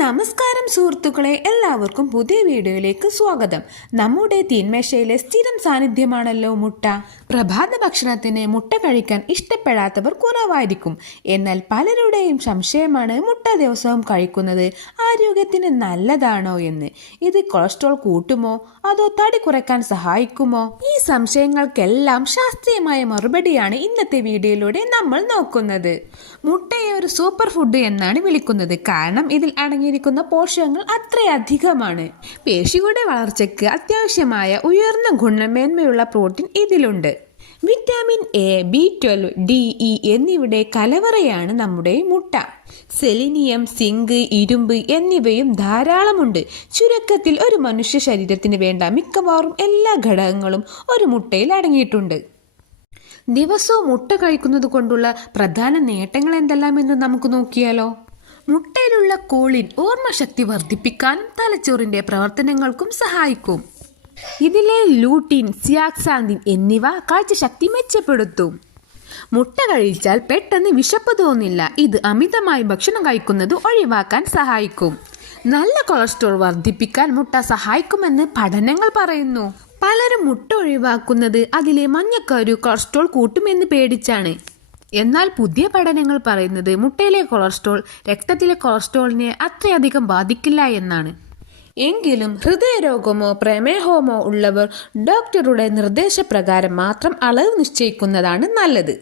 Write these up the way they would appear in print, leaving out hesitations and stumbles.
നമസ്കാരം സുഹൃത്തുക്കളെ, എല്ലാവർക്കും പുതിയ വീഡിയോയിലേക്ക് സ്വാഗതം. നമ്മുടെ തീന്മേശയിലെ സ്ഥിരം സാന്നിധ്യമാണല്ലോ മുട്ട. പ്രഭാത ഭക്ഷണത്തിന് മുട്ട കഴിക്കാൻ ഇഷ്ടപ്പെടാത്തവർ കുറവായിരിക്കും. എന്നാൽ പലരുടെയും സംശയമാണ് മുട്ട ദിവസവും കഴിക്കുന്നത് ആരോഗ്യത്തിന് നല്ലതാണോ എന്ന്. ഇത് കൊളസ്ട്രോൾ കൂട്ടുമോ അതോ തടി കുറയ്ക്കാൻ സഹായിക്കുമോ? ഈ സംശയങ്ങൾക്കെല്ലാം ശാസ്ത്രീയമായ മറുപടിയാണ് ഇന്നത്തെ വീഡിയോയിലൂടെ നമ്മൾ നോക്കുന്നത്. മുട്ടയെ ഒരു സൂപ്പർ ഫുഡ് എന്നാണ് വിളിക്കുന്നത്. കാരണം ഇതിൽ അടങ്ങിയിരിക്കുന്ന പോഷകങ്ങൾ അത്രയധികമാണ്. പേശികളുടെ വളർച്ചയ്ക്ക് അത്യാവശ്യമായ ഉയർന്ന ഗുണമേന്മയുള്ള പ്രോട്ടീൻ ഇതിലുണ്ട്. വിറ്റാമിൻ എ, B12, DE എന്നിവയുടെ കലവറയാണ് നമ്മുടെ മുട്ട. സെലിനിയം, സിങ്ക്, ഇരുമ്പ് എന്നിവയും ധാരാളമുണ്ട്. ചുരുക്കത്തിൽ ഒരു മനുഷ്യ ശരീരത്തിന് വേണ്ട മിക്കവാറും എല്ലാ ഘടകങ്ങളും ഒരു മുട്ടയിൽ അടങ്ങിയിട്ടുണ്ട്. ദിവസവും മുട്ട കഴിക്കുന്നത് കൊണ്ടുള്ള പ്രധാന നേട്ടങ്ങൾ എന്തെല്ലാമെന്ന് നമുക്ക് നോക്കിയാലോ. മുട്ടയിലുള്ള കോളിൻ ഓർമ്മശക്തി വർദ്ധിപ്പിക്കാനും തലച്ചോറിന്റെ പ്രവർത്തനങ്ങൾക്കും സഹായിക്കും. ഇതിലെ ലൂട്ടീൻ, സിയാക്സാന്തിൻ എന്നിവ കാഴ്ചശക്തി മെച്ചപ്പെടുത്തും. മുട്ട കഴിച്ചാൽ പെട്ടെന്ന് വിശപ്പ് തോന്നില്ല. ഇത് അമിതമായി ഭക്ഷണം കഴിക്കുന്നത് ഒഴിവാക്കാൻ സഹായിക്കും. നല്ല കൊളസ്ട്രോൾ വർദ്ധിപ്പിക്കാൻ മുട്ട സഹായിക്കുമെന്ന് പഠനങ്ങൾ പറയുന്നു. പലരും മുട്ട ഒഴിവാക്കുന്നത് അതിലെ മഞ്ഞക്കരു കൊളസ്ട്രോൾ കൂട്ടുമെന്ന് പേടിച്ചാണ്. എന്നാൽ പുതിയ പഠനങ്ങൾ പറയുന്നത് മുട്ടയിലെ കൊളസ്ട്രോൾ രക്തത്തിലെ കൊളസ്ട്രോളിനെ അത്രയധികം ബാധിക്കില്ല എന്നാണ്. എങ്കിലും ഹൃദയരോഗമോ പ്രമേഹമോ ഉള്ളവർ ഡോക്ടറുടെ നിർദ്ദേശപ്രകാരം മാത്രം അളവ് നിശ്ചയിക്കുന്നതാണ് നല്ലത്.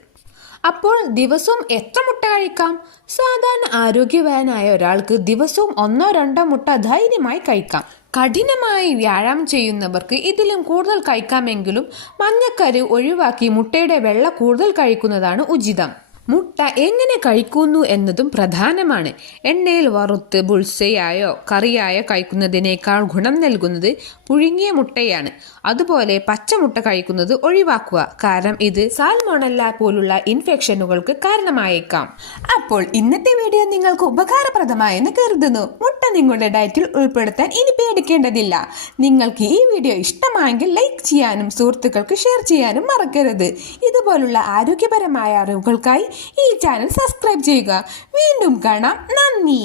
അപ്പോൾ ദിവസവും എത്ര മുട്ട കഴിക്കാം? സാധാരണ ആരോഗ്യവാനായ ഒരാൾക്ക് ദിവസവും 1-2 മുട്ട ധൈര്യമായി കഴിക്കാം. കഠിനമായി വ്യായാമം ചെയ്യുന്നവർക്ക് ഇതിലും കൂടുതൽ കഴിക്കാമെങ്കിലും മഞ്ഞക്കരു ഒഴിവാക്കി മുട്ടയുടെ വെള്ള കൂടുതൽ കഴിക്കുന്നതാണ് ഉചിതം. മുട്ട എങ്ങനെ കഴിക്കുന്നു എന്നതും പ്രധാനമാണ്. എണ്ണയിൽ വറുത്ത് ബുൾസയായോ കറിയായോ കഴിക്കുന്നതിനേക്കാൾ ഗുണം നൽകുന്നത് പുഴുങ്ങിയ മുട്ടയാണ്. അതുപോലെ പച്ചമുട്ട കഴിക്കുന്നത് ഒഴിവാക്കുക. കാരണം ഇത് സാൽമോണല്ല പോലുള്ള ഇൻഫെക്ഷനുകൾക്ക് കാരണമായേക്കാം. അപ്പോൾ ഇന്നത്തെ വീഡിയോ നിങ്ങൾക്ക് ഉപകാരപ്രദമായെന്ന് കരുതുന്നു. മുട്ട നിങ്ങളുടെ ഡയറ്റിൽ ഉൾപ്പെടുത്താൻ ഇനി പേടിക്കേണ്ടതില്ല. നിങ്ങൾക്ക് ഈ വീഡിയോ ഇഷ്ടമായെങ്കിൽ ലൈക്ക് ചെയ്യാനും സുഹൃത്തുക്കൾക്ക് ഷെയർ ചെയ്യാനും മറക്കരുത്. ഇതുപോലുള്ള ആരോഗ്യപരമായ അറിവുകൾക്കായി ഈ ചാനൽ സബ്സ്ക്രൈബ് ചെയ്യുക. വീണ്ടും കാണാം. നന്ദി.